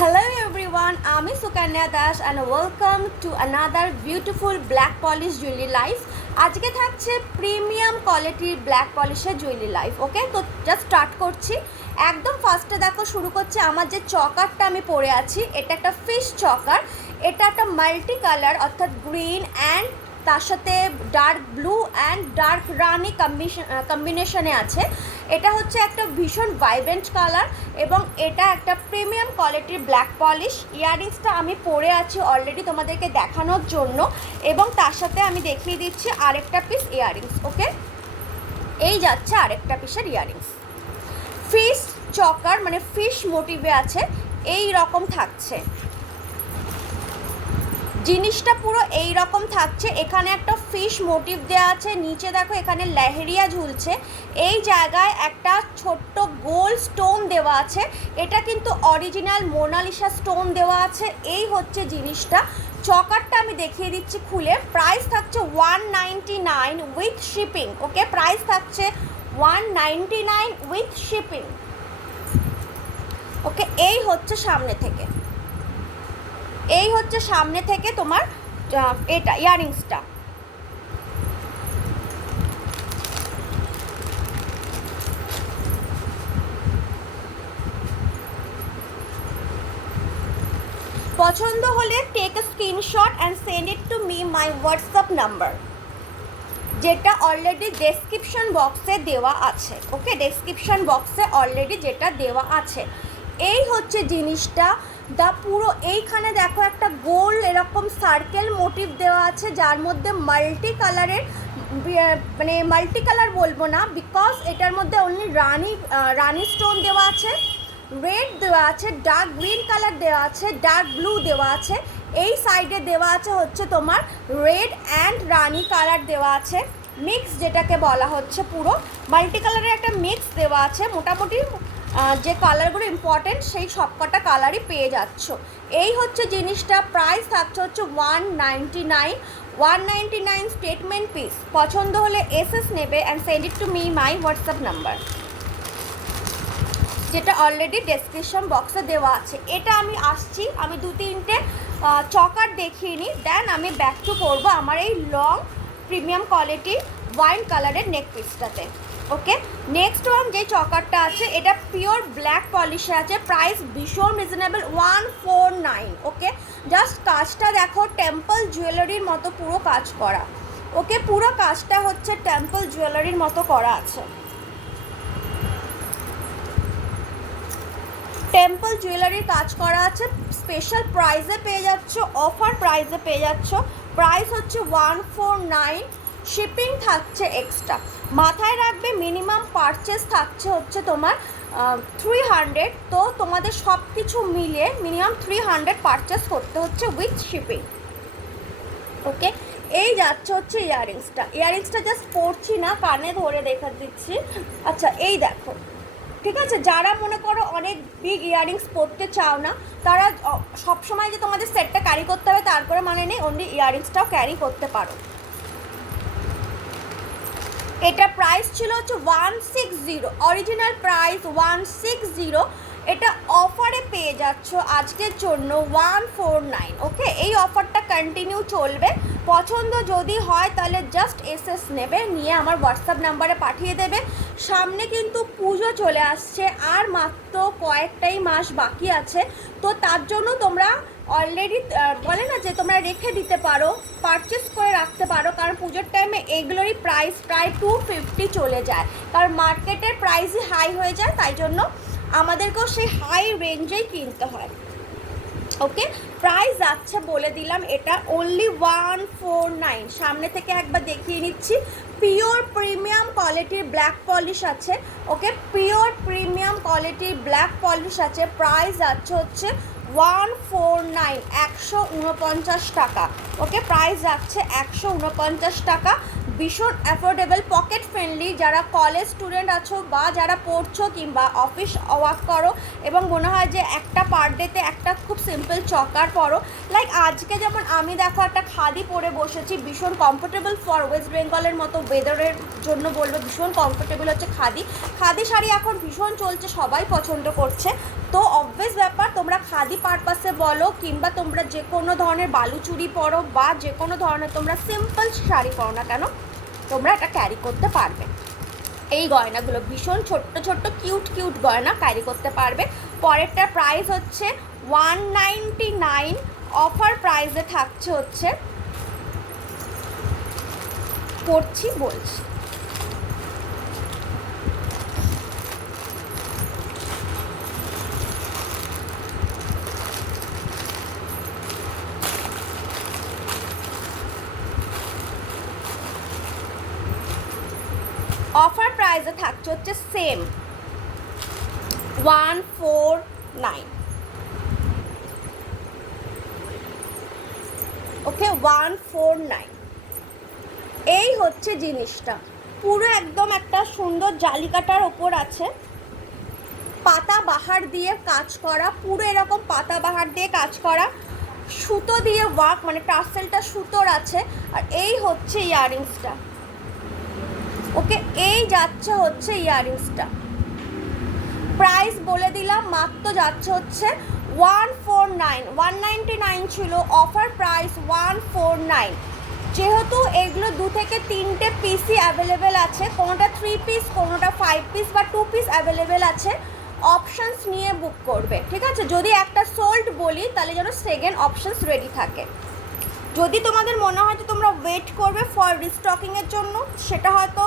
Hello everyone, আমি Sukanya Das and welcome to another beautiful black polish jewelry life. আজকে থাকছে premium কোয়ালিটির ব্ল্যাক পলিশের জুয়েলারি লাইফ। ওকে, তো জাস্ট স্টার্ট করছি। একদম ফার্স্টে দেখো শুরু করছে আমার যে চকারটা আমি পরে আছি, এটা একটা ফিশ চকার। এটা একটা মাল্টি কালার অর্থাৎ গ্রিন অ্যান্ড তার সাথে ডার্ক ব্লু অ্যান্ড ডার্ক রানি কম্বিনেশনে আছে। এটা হচ্ছে একটা ভীষণ ভাইব্রেন্ট কালার এবং এটা একটা প্রিমিয়াম কোয়ালিটির ব্ল্যাক পলিশ। ইয়াররিংসটা আমি পরে আছি অলরেডি তোমাদেরকে দেখানোর জন্য, এবং তার সাথে আমি দেখিয়ে দিচ্ছি আরেকটা পিস ইয়াররিংস। ওকে, এই যাচ্ছে আরেকটা পিসের ইয়াররিংস। ফিশ চকার মানে ফিশ মোটিভে আছে, এই রকম থাকছে জিনিসটা, পুরো এই রকম থাকছে। এখানে একটা ফিশ মোটিভ দেওয়া আছে, নিচে দেখো এখানে লেহেরিয়া ঝুলছে, এই জায়গায় একটা ছোট্ট গোল স্টোন দেওয়া আছে। এটা কিন্তু অরিজিনাল মোনালিসা স্টোন দেওয়া আছে। এই হচ্ছে জিনিসটা। চকারটা আমি দেখিয়ে দিচ্ছি খুলে। প্রাইস থাকছে 199 উইথ শিপিং। ওকে, প্রাইস থাকছে 199 উইথ শিপিং। ওকে, এই হচ্ছে সামনে থেকে, এই হচ্ছে সামনে থেকে তোমার এটা ইয়াররিংসটা। পছন্দ হলে take a screenshot and send it to me my WhatsApp number, যেটা অলরেডি ডেসক্রিপশন বক্সে দেওয়া আছে। ওকে, ডেসক্রিপশন বক্সে অলরেডি যেটা দেওয়া আছে। এই হচ্ছে জিনিসটা। পুরো এইখানে দেখো একটা গোল এরকম সার্কেল মোটিভ দেওয়া আছে, যার মধ্যে মাল্টি কালারের, মানে মাল্টি কালার বলবো না বিকজ এটার মধ্যে অনলি রানি স্টোন দেওয়া আছে, রেড দেওয়া আছে, ডার্ক গ্রিন কালার দেওয়া আছে, ডার্ক ব্লু দেওয়া আছে। এই সাইডে দেওয়া আছে হচ্ছে তোমার রেড অ্যান্ড রানি কালার দেওয়া আছে, মিক্স যেটাকে বলা হচ্ছে। পুরো মাল্টি কালারের একটা মিক্স দেওয়া আছে। মোটামুটি যে কালারগুলো ইম্পর্টেন্ট সেই সবকটা কালারই পেয়ে যাচ্ছ। এই হচ্ছে জিনিসটা। প্রাইস থাকছে হচ্ছে 199 স্টেটমেন্ট পিস। পছন্দ হলে এসএস নেবে and send it to me my WhatsApp number, যেটা অলরেডি ডেসক্রিপশন বক্সে দেওয়া আছে। এটা আমি আসছি, আমি দু তিনটে চকার দেখিয়ে নিই, দেন আমি ব্যাক টু করবো আমার এই লং প্রিমিয়াম কোয়ালিটির ওয়াইন কালারের নেক পিসটাতে। ওকে, নেক্সট ওয়ান যে চকারটা আছে, এটা পিওর ব্ল্যাক পলিশে আছে। প্রাইস ভীষণ রিজনেবল, 149। ওকে, জাস্ট কাজটা দেখো, টেম্পল জুয়েলারির মতো পুরো কাজ করা। ওকে, পুরো কাজটা হচ্ছে টেম্পল জুয়েলারির মতো করা আছে। টেম্পল জুয়েলারির কাজ করা আছে। স্পেশাল প্রাইসে পেয়ে যাচ্ছ, অফার প্রাইসে পেয়ে যাচ্ছ। প্রাইস হচ্ছে 149, শিপিং থাকছে এক্সট্রা। মাথায় রাখবে মিনিমাম পারচেস থাকছে হচ্ছে তোমার 300। তো তোমাদের সব কিছু মিলিয়ে মিনিমাম 300 পারচেস করতে হচ্ছে উইথ শিপিং। ওকে, এই যাচ্ছে হচ্ছে ইয়াররিংসটা জাস্ট পরছি না, কানে ধরে দেখা দিচ্ছি। আচ্ছা, এই দেখো, ঠিক আছে, যারা মনে করো অনেক বিগ ইয়াররিংস পরতে চাও না, তারা সবসময় যে তোমাদের সেটটা ক্যারি করতে হবে তারপরে মানে নেই, অনলি ইয়াররিংসটাও ক্যারি করতে পারো। এটা প্রাইস ছিল হচ্ছে 160, অরিজিনাল প্রাইস 160। এটা অফারে পেয়ে যাচ্ছ আজকের জন্য 149। ওকে, এই অফারটা কন্টিনিউ চলবে। পছন্দ যদি হয় তাহলে জাস্ট এসএস নেবে, নিয়ে আমার হোয়াটসঅ্যাপ নাম্বারে পাঠিয়ে দেবে। সামনে কিন্তু পুজো চলে আসছে, আর মাত্র কয়েকটাই মাস বাকি আছে। তো তার জন্য তোমরা অলরেডি বলে না যে তোমরা রেখে দিতে পারো, পারচেস করে রাখতে পারো, কারণ পুজোর টাইমে এগুলোরই প্রাইস প্রায় 250 চলে যায়, কারণ মার্কেটের প্রাইসই হাই হয়ে যায়, তাই জন্য আমাদেরকেও সেই হাই রেঞ্জেই কিনতে হয়। ওকে, প্রাইস যাচ্ছে বলে দিলাম, এটা অনলি 149। সামনে থেকে একবার দেখিয়ে নিচ্ছি। পিওর প্রিমিয়াম কোয়ালিটির ব্ল্যাক পলিশ আছে। ওকে, পিওর প্রিমিয়াম কোয়ালিটির ব্ল্যাক পলিশ আছে। প্রাইস যাচ্ছে হচ্ছে 149, 149 টাকা। ওকে, প্রাইস যাচ্ছে 149 টাকা। ভীষণ অ্যাফোর্ডেবল, পকেট ফ্রেন্ডলি। যারা কলেজ স্টুডেন্ট আছো বা যারা পড়ছো কিংবা অফিস ওয়ার্ক করো এবং মনে হয় যে একটা পার ডেতে একটা খুব সিম্পল চকার পরো, লাইক আজকে যেমন আমি দেখো একটা খাদি পরে বসেছি, ভীষণ কমফোর্টেবল ফর ওয়েস্ট বেঙ্গলের মতো ওয়েদারের জন্য বলবো ভীষণ কমফোর্টেবল হচ্ছে খাদি। খাদি শাড়ি এখন ভীষণ চলছে, সবাই পছন্দ করছে। তো অবভিয়াস ব্যাপার, তোমরা খাদি পারপাসে বলো কিংবা তোমরা যে কোনো ধরনের বালুচুরি পরো বা যে কোনো ধরনের তোমরা সিম্পল শাড়ি পরো না কেন, তোমরা এটা ক্যারি করতে পারবে। এই গয়নাগুলো ভীষণ ছোট্ট ছোট্ট কিউট কিউট গয়না ক্যারি করতে পারবে। পরেরটার প্রাইস হচ্ছে 199, অফার প্রাইসে থাকছে হচ্ছে, পড়ছি বলছি, অফার প্রাইসে থাকছে হচ্ছে সেম 149। ওকে, 149। এই হচ্ছে জিনিসটা, পুরো একদম একটা সুন্দর জালিকাটার ওপর আছে, পাতা বাহার দিয়ে কাজ করা, পুরো এরকম পাতা বাহার দিয়ে কাজ করা, সুতো দিয়ে ওয়ার্ক, মানে টার্সেলটা সুতোর আছে। আর এই হচ্ছে ইয়াররিংসটা। ওকে, এই যাচ্ছে হচ্ছে ইয়াররিংসটা। প্রাইস বলে দিলাম, মাত্র যাচ্ছে হচ্ছে 149। 199 ছিল, অফার প্রাইস 149। যেহেতু এগুলো 2 থেকে 3টে পিসই অ্যাভেলেবেল আছে, কোনোটা 3 পিস, কোনোটা 5 পিস বা 2 পিস অ্যাভেলেবেল আছে, অপশানস নিয়ে বুক করবে, ঠিক আছে? যদি একটা সোল্ড বলি তাহলে যেন সেকেন্ড অপশানস রেডি থাকে। যদি তোমাদের মনে হয় যে তোমরা ওয়েট করবে ফর রিস্টকিংয়ের জন্য, সেটা হয়তো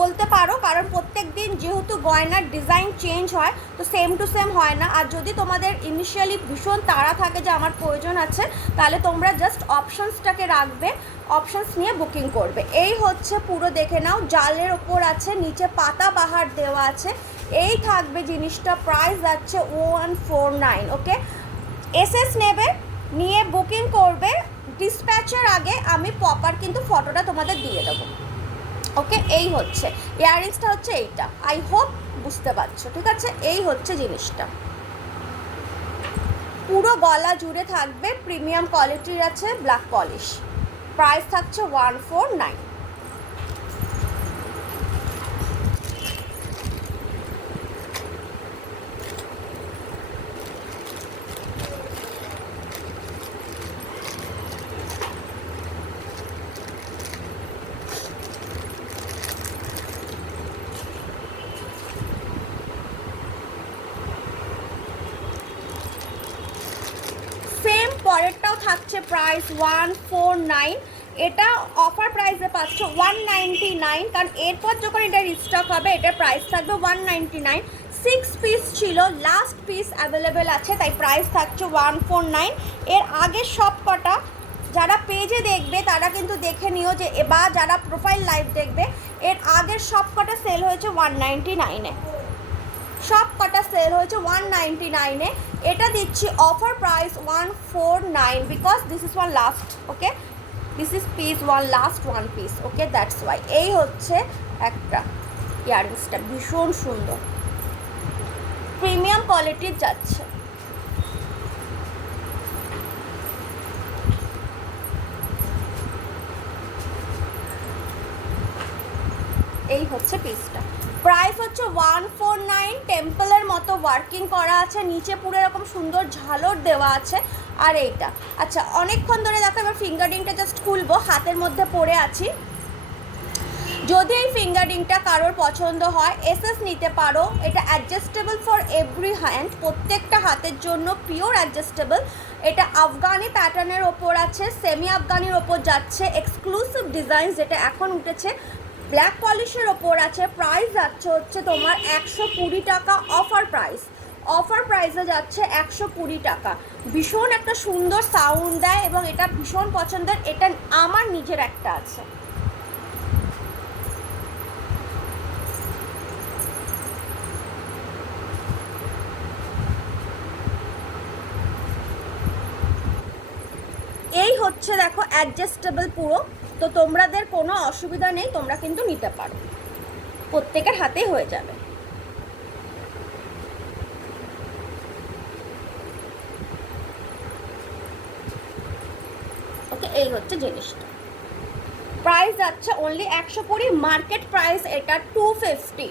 বলতে পারো, কারণ প্রত্যেক দিন যেহেতু গয়নার ডিজাইন চেঞ্জ হয় তো সেম টু সেম হয় না। আর যদি তোমাদের ইনিশিয়ালি ভীষণ তাড়া থাকে যে আমার প্রয়োজন আছে, তাহলে তোমরা জাস্ট অপশানসটাকে রাখবে, অপশানস নিয়ে বুকিং করবে। এই হচ্ছে পুরো, দেখে নাও, জালের ওপর আছে, নিচে পাতা বাহার দেওয়া আছে, এই থাকবে জিনিসটা। প্রাইস যাচ্ছে 149। ওকে, এসএস নেবে, নিয়ে বুকিং করবে। ডিসপ্যাচের আগে আমি প্রপার কিন্তু ফটোটা তোমাদের দিয়ে দেবো। ওকে, এই হচ্ছে ইয়াররিংসটা, হচ্ছে এইটা। আই হোপ বুঝতে পারছো, ঠিক আছে? এই হচ্ছে জিনিসটা, পুরো গলা জুড়ে থাকবে, প্রিমিয়াম কোয়ালিটির আছে, ব্ল্যাক পলিশ। প্রাইস থাকছে 149। পরেরটাও থাকছে প্রাইস 149। এটা অফার প্রাইসে পাচ্ছ 199, কারণ এরপর যখন এটা রিস্টক হবে এটার প্রাইস থাকবে 199। 6 পিস ছিল, লাস্ট পিস অ্যাভেলেবেল আছে, তাই প্রাইস থাকছে 149। এর আগের সব কটা যারা পেজে দেখবে তারা কিন্তু দেখে নিও যে, বা যারা প্রোফাইল লাইভ দেখবে, এর আগের সব কটা সেল হয়েছে 199-এ, সব কটা সেল হয়েছে 199-এ। এটা দিচ্ছি offer price 149, because this is one last. Okay, this is piece one last one piece. Okay, that's why. এই হচ্ছে একটা ইয়াররিংসটা, ভীষণ সুন্দর, প্রিমিয়াম কোয়ালিটির যাচ্ছে। এই হচ্ছে পিসটা, প্রাইস হচ্ছে 149। টেম্পলের মতো ওয়ার্কিং করা আছে, নিচে পুরো এরকম সুন্দর ঝালর দেওয়া আছে। আর এইটা, আচ্ছা, অনেকক্ষণ ধরে দেখো, এবার ফিঙ্গারিংটা জাস্ট খুলবো, হাতের মধ্যে পরে আছি। যদি এই ফিঙ্গারিংটা কারোর পছন্দ হয়, এসএস নিতে পারো। এটা অ্যাডজাস্টেবল ফর এভরি হ্যান্ড, প্রত্যেকটা হাতের জন্য পিওর অ্যাডজাস্টেবল। এটা আফগানি প্যাটার্নের ওপর আছে, সেমি আফগানির ওপর যাচ্ছে, এক্সক্লুসিভ ডিজাইন যেটা এখন উঠেছে, ব্ল্যাক পলিশের ওপর আছে। প্রাইস যাচ্ছে হচ্ছে তোমার 120 টাকা, অফার প্রাইস। অফার প্রাইসে যাচ্ছে 120 টাকা। ভীষণ একটা সুন্দর সাউন্ড দেয় এবং এটা ভীষণ পছন্দের। এটা আমার নিজের একটা আছে। এই হচ্ছে দেখো অ্যাডজাস্টেবল পুরো, তো তোমাদের কোনো অসুবিধা নেই, তোমরা কিন্তু নিতে পারো, প্রত্যেকের হাতেই হয়ে যাবে। ওকে, এই হচ্ছে জিনিসটা। প্রাইস যাচ্ছে অনলি 120, মার্কেট প্রাইস এটা 250।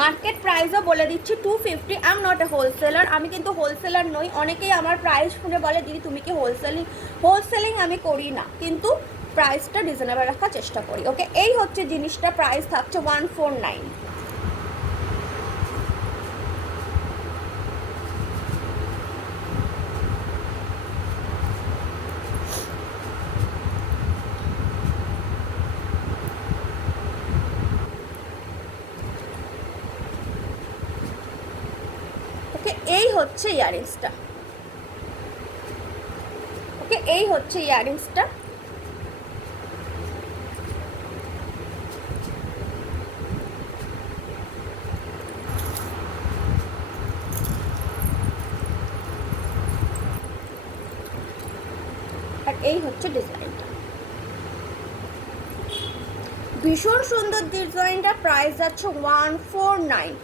মার্কেট প্রাইসও বলে দিচ্ছি 250। I am not a wholesaler, আমি কিন্তু হোলসেলার নই। অনেকেই আমার প্রাইস শুনে বলে দিদি তুমি কি হোলসেলিং আমি করি না, কিন্তু প্রাইসটা রিজনেবল রাখার চেষ্টা করি। ওকে, এই হচ্ছে জিনিসটা, প্রাইস থাকছে 149। এই হচ্ছে ইয়ারিংসটা। ওকে, এই হচ্ছে ইয়ারিংসটা। আর এই হচ্ছে ডিজাইনটা, ভীষণ সুন্দর ডিজাইনটা। প্রাইস যাচ্ছে 149।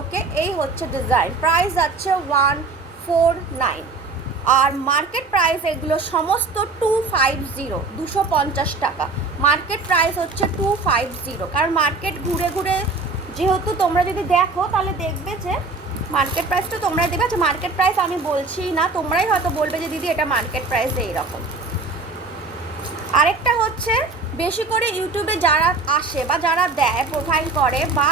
ওকে, এই হচ্ছে ডিজাইন, প্রাইস যাচ্ছে 149। আর মার্কেট প্রাইস এগুলো সমস্ত 250 টাকা। মার্কেট প্রাইস হচ্ছে 250, কারণ মার্কেট ঘুরে ঘুরে যেহেতু তোমরা যদি দেখো তাহলে দেখবে যে মার্কেট প্রাইসটা তোমরাই দেখবে। আচ্ছা, মার্কেট প্রাইস আমি বলছি না, তোমরাই হয়তো বলবে যে দিদি এটা মার্কেট প্রাইস এইরকম। আরেকটা হচ্ছে বেশি করে ইউটিউবে যারা আসে বা যারা দেয় প্রোভাইড করে বা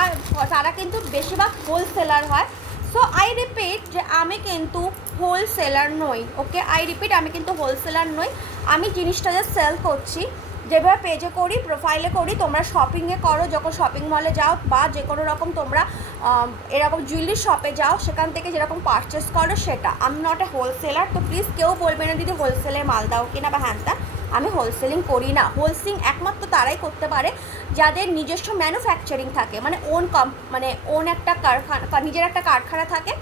তারা কিন্তু বেশিরভাগ হোলসেলার হয়। সো আই রিপিট যে আমি কিন্তু হোলসেলার নই। ওকে, আই রিপিট আমি কিন্তু হোলসেলার নই। আমি জিনিসটা যে সেল করছি, যেভাবে পেজে করি, প্রোফাইলে করি, তোমরা শপিংয়ে করো, যখন শপিং মলে যাও বা যে কোনো রকম তোমরা এরকম জুয়েলারি শপে যাও, সেখান থেকে যেরকম পারচেস করো সেটা। আমি নট এ হোলসেলার, তো প্লিজ কেউ বলবে না দিদি হোলসেলের মাল দাও কিনা বা হ্যান ত্যান। আমি হোলসেলিং করি না। হোলসেলিং একমাত্র তারাই করতে পারে যাদের নিজস্ব ম্যানুফ্যাকচারিং থাকে, মানে ওন একটা কারখানা, নিজের একটা কারখানা থাকে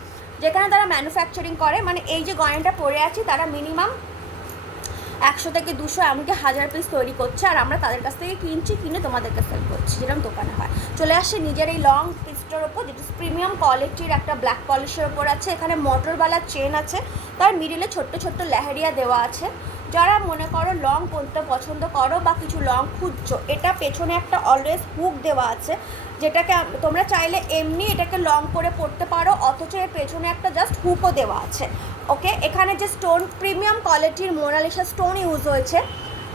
যেখানে তারা ম্যানুফ্যাকচারিং করে। মানে এই যে গয়নাটা পরে আছি তারা মিনিমাম 100 থেকে 200 এমনকি 1000 পিস তৈরি করছে, আর আমরা তাদের কাছ থেকে কিনে তোমাদেরকে সেল করছি, যেরকম দোকানে হয়। চলে আসছে নিজের এই লং পিসটার ওপর, যেটা প্রিমিয়াম কোয়ালিটির একটা ব্ল্যাক পলিশের ওপর আছে। এখানে মোটরওয়ালা চেন আছে, তার মিডিলে ছোট্ট ছোট্ট লেহেরিয়া দেওয়া আছে। যারা মনে করো লং পরতে পছন্দ করো বা কিছু লং খুঁজছো, এটা পেছনে একটা অলওয়েজ হুক দেওয়া আছে, যেটাকে তোমরা চাইলে এমনি এটাকে লং করে পরতে পারো, অথচ এর পেছনে একটা জাস্ট হুকও দেওয়া আছে। ওকে, এখানে যে স্টোন প্রিমিয়াম কোয়ালিটির মোনালিসা স্টোন ইউজ হয়েছে।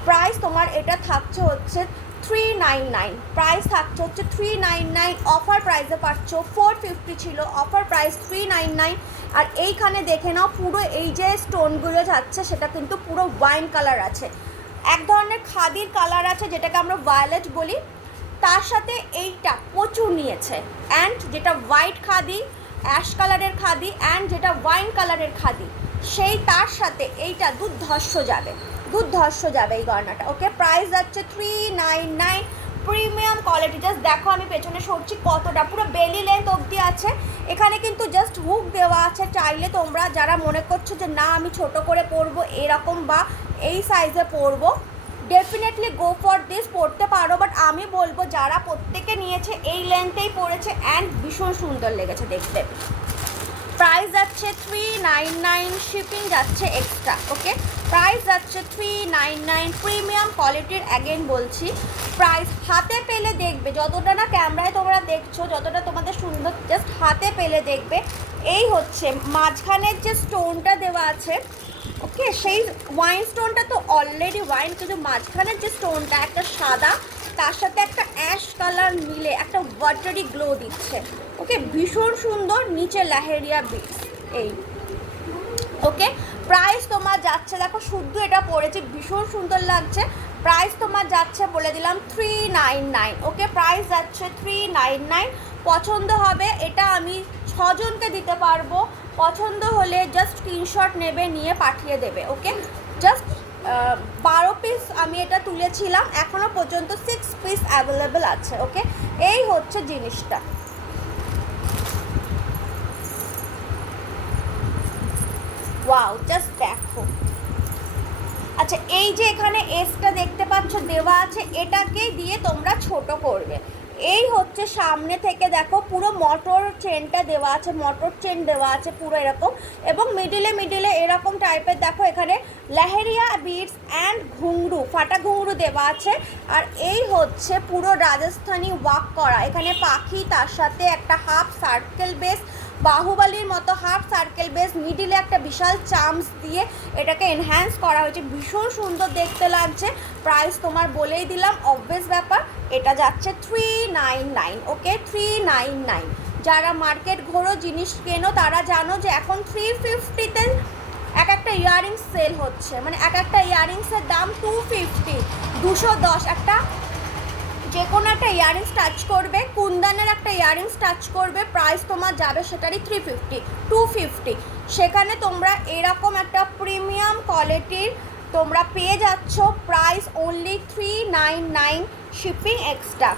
প্রাইস তোমার এটা থাকছে হচ্ছে 399। প্রাইস থাকছে হচ্ছে 399। অফার প্রাইসে পাচ্ছ 450 ছিল, অফার প্রাইস 399। আর এইখানে দেখে নাও, পুরো এই যে স্টোনগুলো যাচ্ছে সেটা কিন্তু পুরো ওয়াইন কালার আছে, এক ধরনের খাদির কালার আছে যেটাকে আমরা ভায়োলেট বলি। তার সাথে এইটা প্রচুর নিয়েছে, অ্যান্ড যেটা হোয়াইট খাদি, অ্যাশ কালারের খাদি, অ্যান্ড যেটা ওয়াইন কালারের খাদি, সেই তার সাথে এইটা দুর্ধর্ষ যাবে এই গয়নাটা। ওকে, প্রাইস যাচ্ছে 399। Premium quality. জাস্ট দেখো আমি পেছনে সরছি কতটা, পুরো বেলি লেন্থ অবধি আছে। এখানে কিন্তু জাস্ট হুক দেওয়া আছে, চাইলে তোমরা যারা মনে করছো যে না আমি ছোট করে পরবো এরকম বা এই সাইজে পরবো, ডেফিনেটলি গো ফর দিস, পরতে পারো। বাট আমি বলবো যারা প্রত্যেকে নিয়েছে এই লেন্থেই পরেছে, অ্যান্ড ভীষণ সুন্দর লেগেছে দেখতে। প্রাইস যাচ্ছে 399, শিপিং যাচ্ছে এক্সট্রা। ওকে, প্রাইস যাচ্ছে 399। প্রিমিয়াম কোয়ালিটির, অ্যাগেন বলছি, প্রাইস হাতে পেলে দেখবে, যতটা না ক্যামেরায় তোমরা দেখছো, যতটা তোমাদের সুন্দর, জাস্ট হাতে পেলে দেখবে। এই হচ্ছে মাঝখানের যে স্টোনটা দেওয়া আছে, ওকে, সেই ওয়াইন স্টোনটা তো অলরেডি ওয়াইন, কিন্তু মাঝখানের যে স্টোনটা একটা সাদা, তার সাথে একটা অ্যাশ কালার মিলে একটা ওয়াটারি গ্লো দিচ্ছে। ওকে, ভীষণ সুন্দর। নিচে লাহেরিয়া বিটস এই। ওকে, প্রাইস তোমার যাচ্ছে, দেখো শুদ্ধ এটা পড়েছি, ভীষণ সুন্দর লাগছে। প্রাইস তোমার যাচ্ছে বলে দিলাম 399। ওকে, প্রাইস যাচ্ছে 399। পছন্দ হবে, এটা আমি 6 জনকে দিতে পারবো। পছন্দ হলে জাস্ট স্ক্রিনশট নেবে, নিয়ে পাঠিয়ে দেবে। ওকে, জাস্ট 12 পিস আমি এটা তুলেছিলাম, এখনও পর্যন্ত 6 পিস অ্যাভেলেবেল আছে। ওকে, এই হচ্ছে জিনিসটা। ওয়াও, জাস্ট দেখো। আচ্ছা, এই যে এখানে এসটা দেখতে পাচ্ছ দেওয়া আছে, এটাকে দিয়ে তোমরা ছোট করবে। এই হচ্ছে সামনে থেকে দেখো পুরো মটর চেনটা দেওয়া আছে, মটর চেন দেওয়া আছে পুরো এরকম, এবং মিডিলে এরকম টাইপের দেখো এখানে লেহেরিয়া বিডস অ্যান্ড ঘুংরু, ফাটা ঘুংরু দেওয়া আছে। আর এই হচ্ছে পুরো রাজস্থানি ওয়ার্ক করা, এখানে পাখি, তার সাথে একটা হাফ সার্কেল বেস, বাহুবলীর মতো হাফ সার্কেল বেস, মিডিলে একটা বিশাল চামস দিয়ে এটাকে এনহ্যান্স করা হয়েছে, ভীষণ সুন্দর দেখতে লাগছে। প্রাইস তোমার বলেই দিলাম, অবভিয়াস ব্যাপার, এটা যাচ্ছে 399। ওকে, 399। যারা মার্কেট ঘোরো, জিনিস কেনো, তারা জানো যে এখন 350-তে এক একটা ইয়াররিংস সেল হচ্ছে, মানে এক একটা ইয়াররিংসের দাম 250, 210। একটা যে কোনো একটা ইয়াররিংস টাচ করবে, কুন্দনের একটা ইয়াররিংস টাচ করবে, প্রাইস তোমার যাবে সেটারই 350, 250। সেখানে তোমরা এরকম একটা প্রিমিয়াম কোয়ালিটির তোমরা পেয়ে যাচ্ছ, প্রাইস অনলি 399, শিপিং এক্সট্রা।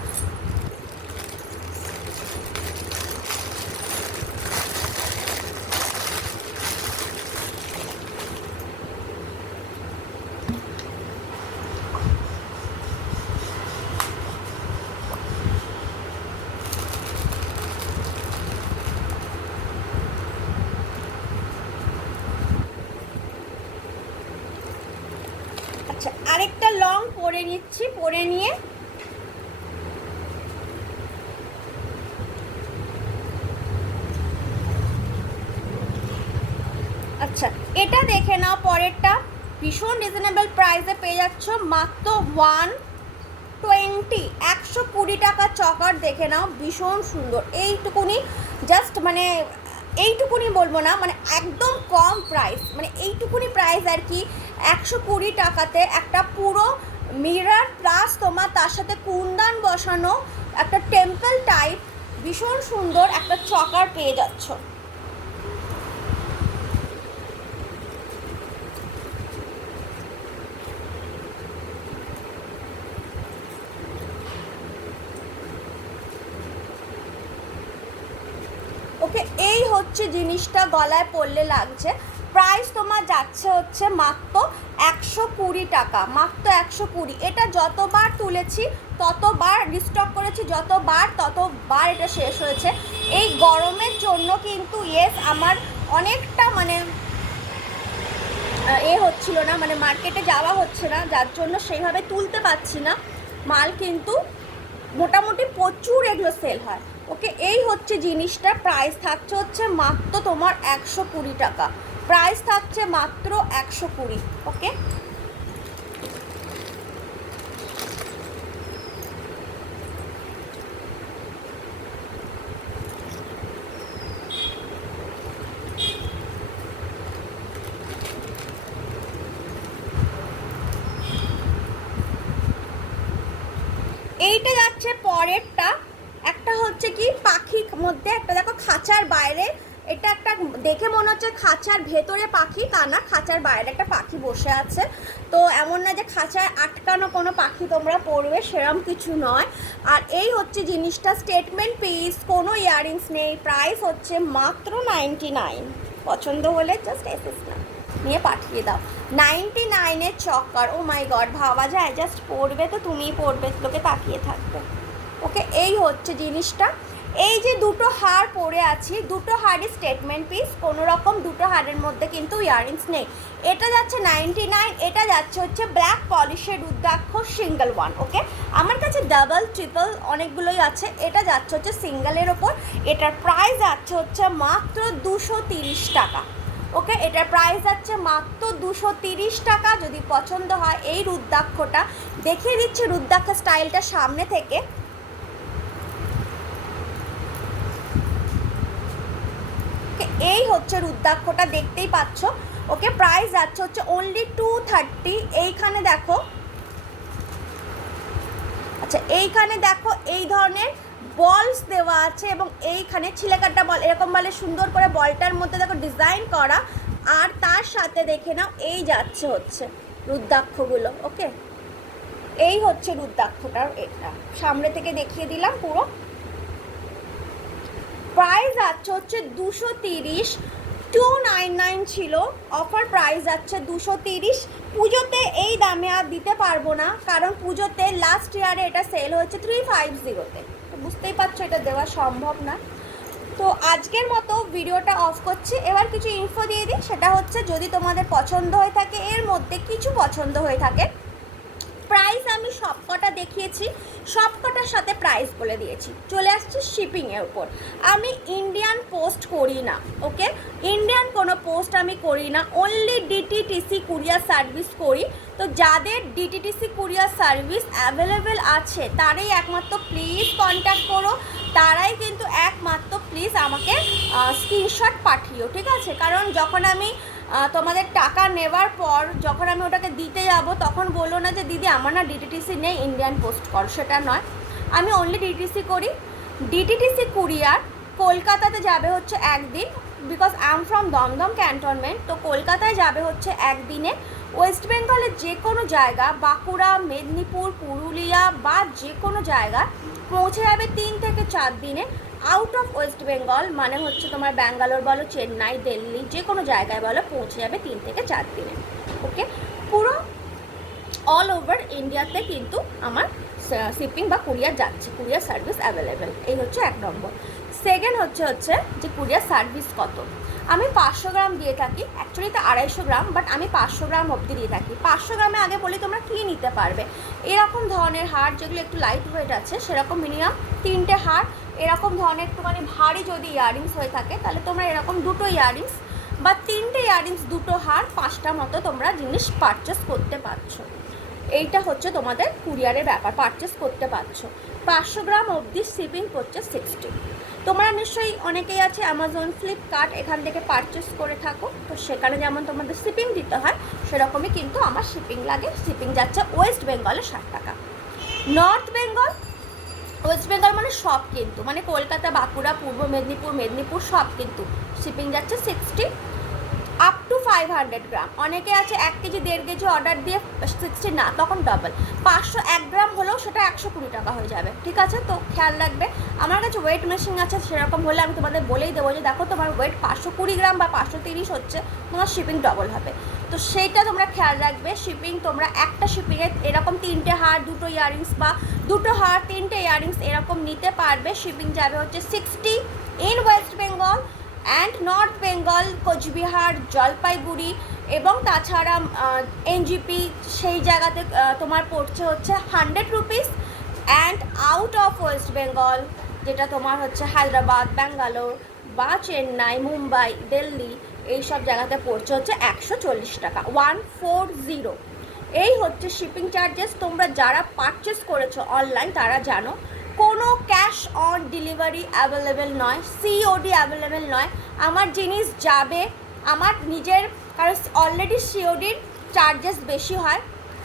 আচ্ছা, আরেকটা লং পরে নিচ্ছি, পরে নিয়ে আচ্ছা এটা দেখে নাও, পরেরটা ভীষণ রিজনেবল প্রাইসে পেয়ে যাচ্ছ, মাত্র 120, 120 টাকা চকার। দেখে নাও, ভীষণ সুন্দর, এইটুকুনি, জাস্ট মানে এইটুকুনি বলবো না, মানে একদম কম প্রাইস, মানে এইটুকুনি প্রাইস আর কি। 120 টাকাতে একটা পুরো মিরর প্লাস তোমার তার সাথে কুন্দন বসানো একটা টেম্পল টাইপ ভীষণ সুন্দর একটা চকার পেয়ে যাচ্ছ। ওকে, এই হচ্ছে জিনিসটা গলায় পরলে লাগছে। প্রাইস তোমার যাচ্ছে হচ্ছে মাত্র 120 টাকা, মাত্র 120। এটা যতবার তুলেছি ততবার রিস্টক করেছি, ততবার এটা শেষ হয়েছে। এই গরমের জন্য কিন্তু ইয়েস আমার অনেকটা মানে হচ্ছিল না, মানে মার্কেটে যাওয়া হচ্ছে না, যার জন্য সেইভাবে তুলতে পারছি না মাল, কিন্তু মোটামুটি প্রচুর এগুলো সেল হয়। ওকে, এই হচ্ছে জিনিসটা, প্রাইস থাকছে হচ্ছে মাত্র তোমার 120 টাকা, প্রাইস থাকছে মাত্র 120। ওকে, এইটা যাচ্ছে পরেরটা। একটা হচ্ছে কি পাখির মধ্যে, একটা দেখো খাঁচার বাইরে, এটা একটা দেখে মনে হচ্ছে খাঁচার ভেতরে পাখি, তা না, খাঁচার বাইরে একটা পাখি বসে আছে। তো এমন না যে খাঁচায় আটকানো কোনো পাখি তোমরা পরবে, সেরম কিছু নয়। আর এই হচ্ছে জিনিসটা, স্টেটমেন্ট পিস, কোনো ইয়াররিংস নেই, প্রাইস হচ্ছে মাত্র 99। পছন্দ হলে জাস্ট এসএস না নিয়ে পাঠিয়ে দাও। 99-এর চক্কর, ও মাই গড, ভাবা যায়, জাস্ট পরবে তো তুমিই পরবে, তোকে তাকিয়ে থাকবে। ওকে, এই হচ্ছে জিনিসটা। এই যে দুটো হার পরে আছি, দুটো হারই স্টেটমেন্ট পিস, কোনো রকম দুটো হারের মধ্যে কিন্তু ইয়াররিংস নেই। এটা যাচ্ছে 99, এটা যাচ্ছে হচ্ছে ব্ল্যাক পলিশের রুদ্রাক্ষ সিঙ্গেল ওয়ান। ওকে, আমার কাছে ডাবল ট্রিপল অনেকগুলোই আছে, এটা যাচ্ছে হচ্ছে সিঙ্গেলের ওপর। এটার প্রাইস যাচ্ছে হচ্ছে মাত্র 230 টাকা। ওকে, এটার প্রাইস যাচ্ছে মাত্র 230 টাকা। যদি পছন্দ হয় এই রুদ্রাক্ষটা, দেখিয়ে দিচ্ছি রুদ্রাক্ষ স্টাইলটা সামনে থেকে। এই হচ্ছে রুদ্রাক্ষটা, দেখতেই পাচ্ছ। ওকে, প্রাইস যাচ্ছে হচ্ছে অনলি 230। এইখানে দেখো, আচ্ছা এইখানে দেখো এই ধরনের বলস দেওয়া আছে, এবং এইখানে ছিলেকাটা বল, এরকম বলে সুন্দর করে বলটার মধ্যে দেখো ডিজাইন করা। আর তার সাথে দেখে নাও এই যাচ্ছে হচ্ছে রুদ্রাক্ষগুলো। ওকে, এই হচ্ছে রুদ্রাক্ষটার, এটা সামনে থেকে দেখিয়ে দিলাম পুরো। প্রাইস যাচ্ছে হচ্ছে 230, 299 ছিল, অফার প্রাইস যাচ্ছে 230। পুজোতে এই দামে আর দিতে পারবো না, কারণ পুজোতে লাস্ট ইয়ারে এটা সেল হয়েছে 350-তে, তো বুঝতেই পারছো এটা দেওয়া সম্ভব না। তো আজকের মতো ভিডিওটা অফ করছি। এবার কিছু ইনফো দিয়ে দিই, সেটা হচ্ছে যদি তোমাদের পছন্দ হয়ে থাকে, এর মধ্যে কিছু পছন্দ হয়ে থাকে, প্রাইস আমি সবকটা দেখিয়েছি, সবকটার সাথে প্রাইস বলে দিয়েছি। চলে আসছি শিপিংয়ের উপর। আমি ইন্ডিয়ান পোস্ট করি না, ওকে, ইন্ডিয়ান কোনো পোস্ট আমি করি না, অনলি ডিটিটিসি কুরিয়ার সার্ভিস করি। তো যাদের ডিটিটিসি কুরিয়ার সার্ভিস অ্যাভেলেবেল আছে তারাই একমাত্র প্লিজ কন্ট্যাক্ট করো, তারাই কিন্তু একমাত্র প্লিজ আমাকে স্ক্রিনশট পাঠিও, ঠিক আছে? কারণ যখন আমি তোমাদের টাকা নেওয়ার পর যখন আমি ওটাকে দিতে যাব, তখন বললো না যে দিদি আমার না ডিটিটিসি নেই, ইন্ডিয়ান পোস্ট করো, সেটা নয়। আমি অনলি ডিটিটিসি করি। ডিটিটিসি কুরিয়ার কলকাতাতে যাবে হচ্ছে একদিন, because I am from Dum Dum cantonment, তো কলকাতায় যাবে হচ্ছে একদিনে। ওয়েস্ট বেঙ্গলের যে কোনো জায়গা, বাঁকুড়া, মেদিনীপুর, পুরুলিয়া বা যে কোনো জায়গা পৌঁছে যাবে 3 থেকে 4 দিনে। আউট অফ ওয়েস্ট বেঙ্গল মানে হচ্ছে তোমার ব্যাঙ্গালোর বলো, চেন্নাই, দিল্লি, যে কোনো জায়গায় বলো, পৌঁছে যাবে 3 থেকে 4 দিনে, ওকে। পুরো অল ওভার ইন্ডিয়াতে কিন্তু আমার শিপিং বা কুরিয়ার যাচ্ছে, কুরিয়ার সার্ভিস অ্যাভেলেবেল। এই হচ্ছে 1 নম্বর। সেকেন্ড হচ্ছে যে কুরিয়ার সার্ভিস কত। আমি 500 গ্রাম দিয়ে থাকি, অ্যাকচুয়ালি তো 250 গ্রাম, বাট আমি 500 গ্রাম অবধি দিয়ে থাকি। 500 গ্রামে আগে বলি তোমরা কী নিতে পারবে। এরকম ধরনের হার যেগুলো একটু লাইট ওয়েট আছে, সেরকম মিনিমাম 3টে হার। এরকম ধরনের একটুখানি ভারী যদি ইয়াররিংস হয়ে থাকে, তাহলে তোমরা এরকম 2টো ইয়াররিংস বা 3টে ইয়াররিংস, 2টো হার, 5টা মতো তোমরা জিনিস পারচেস করতে পারছো। এইটা হচ্ছে তোমাদের কুরিয়ারের ব্যাপার, পারচেস করতে পারছো। 500 গ্রাম অবধি শিপিং করছে 60। তোমরা নিশ্চয়ই অনেকেই আছে অ্যামাজন, ফ্লিপকার্ট, এখান থেকে পারচেস করে থাকো, তো সেখানে যেমন তোমাদের শিপিং দিতে হয়, সেরকমই কিন্তু আমার শিপিং লাগে। শিপিং যাচ্ছে ওয়েস্ট বেঙ্গলে 60 টাকা। নর্থ বেঙ্গল, ওয়েস্ট বেঙ্গল মানে সব কিন্তু, মানে কলকাতা, বাঁকুড়া, পূর্ব মেদিনীপুর, মেদিনীপুর সব কিন্তু শিপিং যাচ্ছে 60 আপ টু 500 গ্রাম। অনেকে আছে 1 কেজি 1.5 কেজি অর্ডার দিয়ে 60 না, তখন ডাবল 501 গ্রাম হলেও সেটা 120 টাকা হয়ে যাবে, ঠিক আছে? তো খেয়াল রাখবে। আমার কাছে ওয়েট মেশিন আছে, সেরকম হলে আমি তোমাদের বলেই দেবো যে দেখো তোমার ওয়েট 520 গ্রাম বা 530 হচ্ছে, তোমার শিপিং ডবল হবে। তো সেইটা তোমরা খেয়াল রাখবে। শিপিং তোমরা একটা শিপিংয়ে এরকম 3টে হার, 2টো ইয়াররিংস বা 2টো হার, 3টে ইয়াররিংস এরকম নিতে পারবে। শিপিং যাবে হচ্ছে 60 in West Bengal and North Bengal, Cooch Behar, Jalpaiguri এবং তাছাড়া এনজিপি, সেই জায়গাতে তোমার পড়ছে হচ্ছে 100 rupees. And out of West Bengal, যেটা তোমার হচ্ছে হায়দ্রাবাদ, ব্যাঙ্গালোর বা চেন্নাই, মুম্বাই, দিল্লি, এই সব জায়গাতে পড়ছে হচ্ছে 140 টাকা, 140। এই হচ্ছে শিপিং চার্জেস। তোমরা যারা পারচেস করেছো অনলাইন তারা জানো কোনো ক্যাশ অন ডেলিভারি অ্যাভেলেবেল নয়, সিওডি অ্যাভেলেবেল নয়। আমার জিনিস যাবে আমার নিজের, কারণ অলরেডি সিওডির চার্জেস বেশি হয়,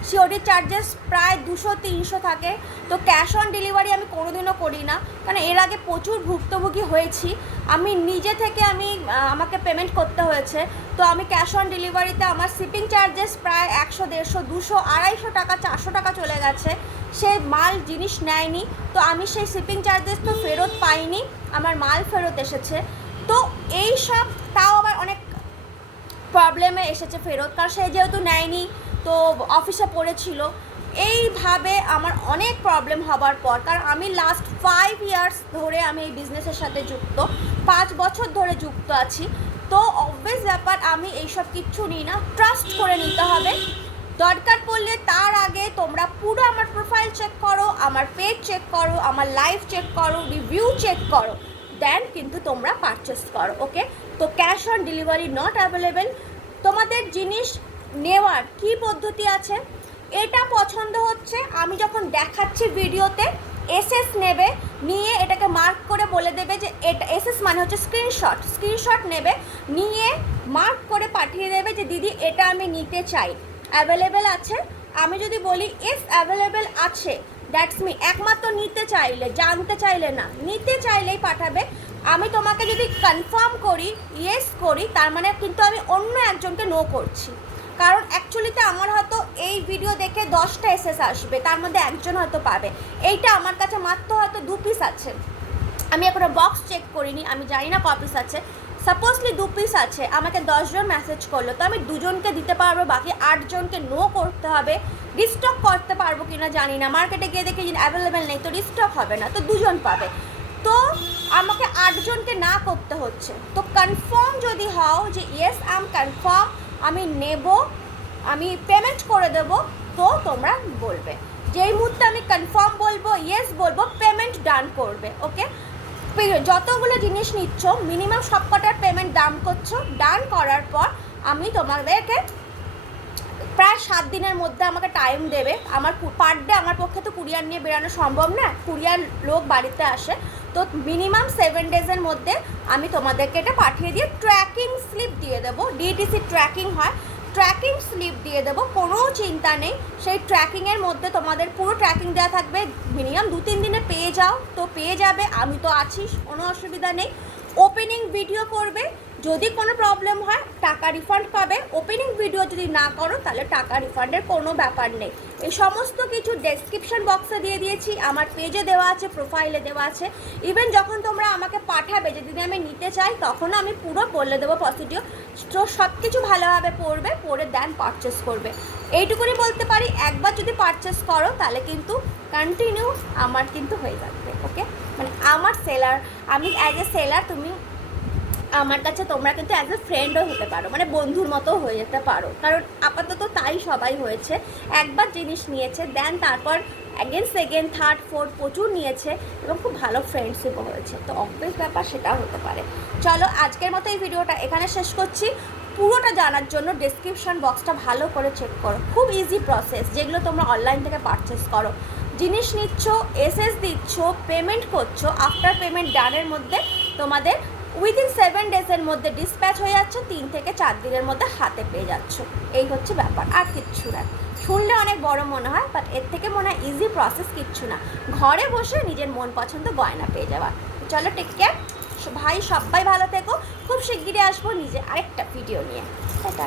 সিওডির চার্জেস প্রায় 200-300 থাকে। তো ক্যাশ অন ডেলিভারি আমি কোনোদিনও করি না, কারণ এর আগে প্রচুর ভুক্তভোগী হয়েছি। আমি নিজে থেকে আমাকে পেমেন্ট করতে হয়েছে। তো আমি ক্যাশ অন ডেলিভারিতে আমার শিপিং চার্জেস প্রায় 100, 150, 200, 250 টাকা, 400 টাকা চলে গেছে। সে মাল জিনিস নেয়নি, তো আমি সেই শিপিং চার্জেস তো ফেরত পাইনি, আমার মাল ফেরত এসেছে। তো এই সব, তাও আবার অনেক প্রবলেমে এসেছে ফেরত, কারণ সে যেহেতু নেয়নি, তো অফিসে পড়েছিল। এইভাবে আমার অনেক প্রবলেম হবার পর, কারণ আমি লাস্ট 5 ইয়ার্স ধরে আমি এই বিজনেসের সাথে যুক্ত, 5 বছর ধরে যুক্ত আছি। তো অবভিয়াস ব্যাপার, আমি এইসব কিচ্ছু নিই না, ট্রাস্ট করে নিতে হবে। দরকার পড়লে তার আগে তোমরা পুরো আমার প্রোফাইল চেক করো, আমার পেজ চেক করো, আমার লাইভ চেক করো, রিভিউ চেক করো, দেন কিন্তু তোমরা পারচেস করো, ওকে? তো cash on delivery not available. তোমাদের জিনিস নেওয়ার কি পদ্ধতি আছে, এটা পছন্দ হচ্ছে, আমি যখন দেখাচ্ছি ভিডিওতে এসএস নেবে, নিয়ে এটাকে মার্ক করে বলে দেবে যে এটা এসএস মানে হচ্ছে স্ক্রিনশট নেবে, নিয়ে মার্ক করে পাঠিয়ে দেবে যে দিদি এটা আমি নিতে চাই, অ্যাভেলেবেল আছে। আমি যদি বলি এস অ্যাভেলেবেল আছে, দ্যাটস মি, একমাত্র নিতে চাইলে, জানতে চাইলে না, নিতে চাইলেই পাঠাবে। আমি তোমাকে যদি কনফার্ম করি, ইয়েস করি, তার মানে কিন্তু আমি অন্য একজনকে নো করছি। কারণ অ্যাকচুয়ালিতে আমার হয়তো এই ভিডিও দেখে 10টা এসএস আসবে, তার মধ্যে একজন হয়তো পাবে। এইটা আমার কাছে মাত্র হয়তো 2 পিস আছে, আমি এখনো বক্স চেক করিনি, আমি জানি না ক পিস আছে। সাপোজলি 2 পিস আছে, আমাকে 10 জন মেসেজ করলো, তো আমি 2 জনকে দিতে পারবো, বাকি 8 জনকে নো করতে হবে। রিস্টক করতে পারবো কিনা জানি না, মার্কেটে গিয়ে দেখি অ্যাভেলেবেল নেই, তো রিস্টক হবে না, তো 2 জন পাবে, তো আমাকে 8 জনকে না করতে হচ্ছে। তো কনফার্ম যদি হও যে ইয়েস আই এম কনফার্ম, আমি নেব, আমি পেমেন্ট করে দেব, তো তোমরা বলবে। যেই মুহূর্তে আমি কনফার্ম বলবো, ইয়েস বলবো, পেমেন্ট ডান করবে। ওকে, যতগুলো জিনিস নিচ্ছ মিনিমাম সবকটার পেমেন্ট ডান করছো। ডান করার পর আমি তোমাদেরকে প্রায় 7 দিনের মধ্যে আমাকে টাইম দেবে। আমার পার ডে আমার পক্ষে তো কুরিয়ার নিয়ে বেরোনো সম্ভব না, কুরিয়ার লোক বাড়িতে আসে, তো মিনিমাম 7 ডেজের মধ্যে আমি তোমাদেরকে এটা পাঠিয়ে দিয়ে ট্র্যাকিং স্লিপ দিয়ে দেবো। ডিটিসি ট্র্যাকিং হয়, ট্র্যাকিং স্লিপ দিয়ে দেবো, কোনো চিন্তা নেই। সেই ট্র্যাকিংয়ের মধ্যে তোমাদের পুরো ট্র্যাকিং দেওয়া থাকবে। মিনিমাম 2-3 দিনে পেয়ে যাও তো পেয়ে যাবে, আমি তো আছি, কোনো অসুবিধা নেই। ওপেনিং ভিডিও করবে, যদি কোনো প্রবলেম হয় টাকা রিফান্ড পাবে। ওপেনিং ভিডিও যদি না করো তাহলে টাকা রিফান্ডের কোনো ব্যাপার নেই। এই সমস্ত কিছু ডেসক্রিপশন বক্সে দিয়ে দিয়েছি, আমার পেজে দেওয়া আছে, প্রোফাইলে দেওয়া আছে। ইভেন যখন তোমরা আমাকে পাঠাবে, যদি আমি নিতে চাই তখনও আমি পুরো বলে দেবো প্রসিডিওর। তো সব কিছু ভালোভাবে পড়বে, পড়ে দেন পারচেস করবে। এইটুকুনি বলতে পারি, একবার যদি পারচেস করো তাহলে কিন্তু কন্টিনিউ আমার কিন্তু হয়ে যাবে। ওকে, মানে আমার সেলার, আমি অ্যাজ এ সেলার, তুমি আমার কাছে তোমরা কিন্তু অ্যাজ এ ফ্রেন্ডও হতে পারো, মানে বন্ধুর মতো হয়ে যেতে পারো। কারণ আপাতত তাই সবাই হয়েছে, একবার জিনিস নিয়েছে, দেন তারপর অ্যাগেন সেকেন্ড থার্ড ফোর্থ প্রচুর নিয়েছে এবং খুব ভালো ফ্রেন্ডশিপও হয়েছে। তো অবভিয়াস ব্যাপার সেটাও হতে পারে। চলো আজকের মতো এই ভিডিওটা এখানে শেষ করছি। পুরোটা জানার জন্য ডেসক্রিপশন বক্সটা ভালো করে চেক করো, খুব ইজি প্রসেস, যেগুলো তোমরা অনলাইন থেকে পারচেস করো। জিনিস নিচ্ছ, এসএস দিচ্ছ, পেমেন্ট করছো, আফটার পেমেন্ট ডানের মধ্যে তোমাদের উইদিন 7 ডেজের মধ্যে ডিসপ্যাচ হয়ে যাচ্ছে, 3 থেকে 4 দিনের মধ্যে হাতে পেয়ে যাচ্ছ। এই হচ্ছে ব্যাপার, আর কিচ্ছু না। শুনলে অনেক বড় মনে হয়, বাট এর থেকে মনে হয় ইজি প্রসেস কিচ্ছু না, ঘরে বসে নিজের মন পছন্দ গয়না পেয়ে যাওয়া। চলো টেক কেয়ার ভাই, সবাই ভালো থেকো। খুব শিগগিরই আসবো নিজে আরেকটা ভিডিও নিয়ে। টাটা।